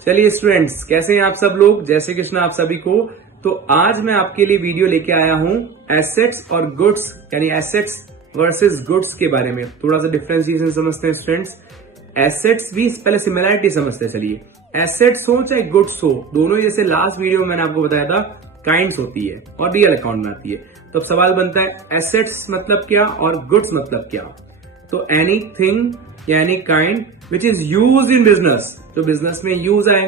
चलिए स्टूडेंट्स, कैसे हैं आप सब लोग। जय श्री कृष्ण आप सभी को। तो आज मैं आपके लिए वीडियो लेके आया हूं एसेट्स और गुड्स यानी एसेट्स वर्सेस गुड्स के बारे में। थोड़ा सा डिफरेंशिएशन समझते हैं स्टूडेंट्स। एसेट्स भी पहले सिमिलरिटी समझते हैं। चलिए, एसेट्स हो चाहे गुड्स हो, दोनों ही जैसे लास्ट वीडियो में मैंने आपको बताया था काइंड्स होती है और रियल अकाउंट में आती है। तो अब सवाल बनता है एसेट्स मतलब क्या और गुड्स मतलब क्या। तो एनीथिंग या any kind which is use in business, जो बिजनेस में यूज आए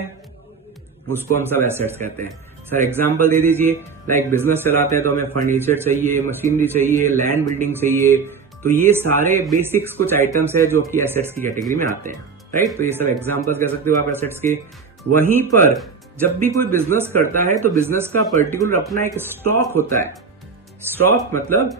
उसको हम सब एसेट्स कहते हैं। सर एग्जांपल दे दीजिए। लाइक बिजनेस चलाते हैं तो हमें फर्नीचर चाहिए, मशीनरी चाहिए, लैंड बिल्डिंग चाहिए। तो ये सारे बेसिक्स कुछ आइटम्स है जो कि एसेट्स की कैटेगरी में आते हैं, राइट। तो ये सब एग्जांपल्स कह सकते हो आप एसेट्स के। वहीं पर जब भी कोई बिजनेस करता है तो बिजनेस का पर्टिकुलर अपना एक स्टॉक होता है। स्टॉक मतलब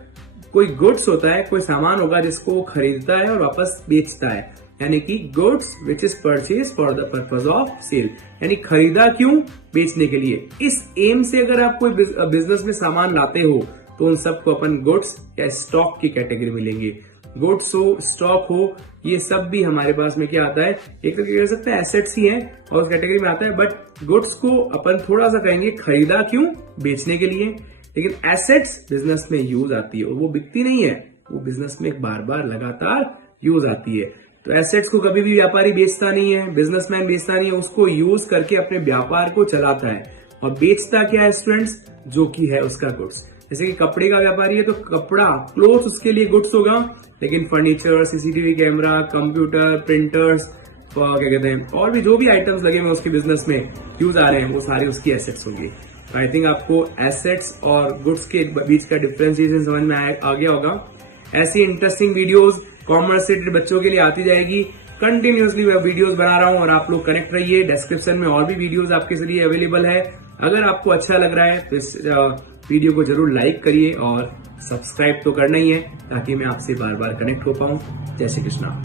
कोई गुड्स होता है, कोई सामान होगा जिसको वो खरीदता है और वापस बेचता है, यानी कि goods which is purchase for the purpose of sale, यानी खरीदा क्यों, बेचने के लिए। इस एम से अगर आप कोई बिजनेस में सामान लाते हो तो उन सबको अपन गुड्स या स्टॉक की कैटेगरी में लेंगे। गुड्स हो, स्टॉक हो, ये सब भी हमारे पास में क्या आता है, एक तो कह सकते हैं एसेट्स ही है और उस कैटेगरी में आता है। बट गुड्स को अपन थोड़ा सा कहेंगे खरीदा क्यों, बेचने के लिए। लेकिन एसेट्स बिजनेस में यूज आती है और वो बिकती नहीं है, वो बिजनेस में बार बार लगातार यूज आती है। तो एसेट्स को कभी भी व्यापारी बेचता नहीं है, बिजनेसमैन बेचता नहीं है, उसको यूज करके अपने व्यापार को चलाता है। और बेचता क्या है स्टूडेंट्स, जो कि है उसका गुड्स। जैसे कि कपड़े का व्यापारी है तो कपड़ा, क्लोथ उसके लिए गुड्स होगा, लेकिन furniture, CCTV camera, computer, printers, क्या कहते हैं, और भी जो भी आइटम्स लगे हुए उसके बिजनेस में यूज आ रहे हैं, वो सारे उसकी एसेट्स होंगे। आई थिंक आपको एसेट्स और गुड्स के बीच का डिफरेंशिएशन समझ में आ गया होगा। ऐसी इंटरेस्टिंग वीडियोस कॉमर्स से बच्चों के लिए आती जाएगी। कंटिन्यूअसली मैं वीडियोस बना रहा हूं और आप लोग कनेक्ट रहिए। डिस्क्रिप्शन में और भी वीडियोस आपके लिए अवेलेबल है। अगर आपको अच्छा लग रहा है तो इस वीडियो को जरूर लाइक करिए और सब्सक्राइब तो करना ही है, ताकि मैं आपसे बार बार कनेक्ट हो पाऊं। जय श्री कृष्णा।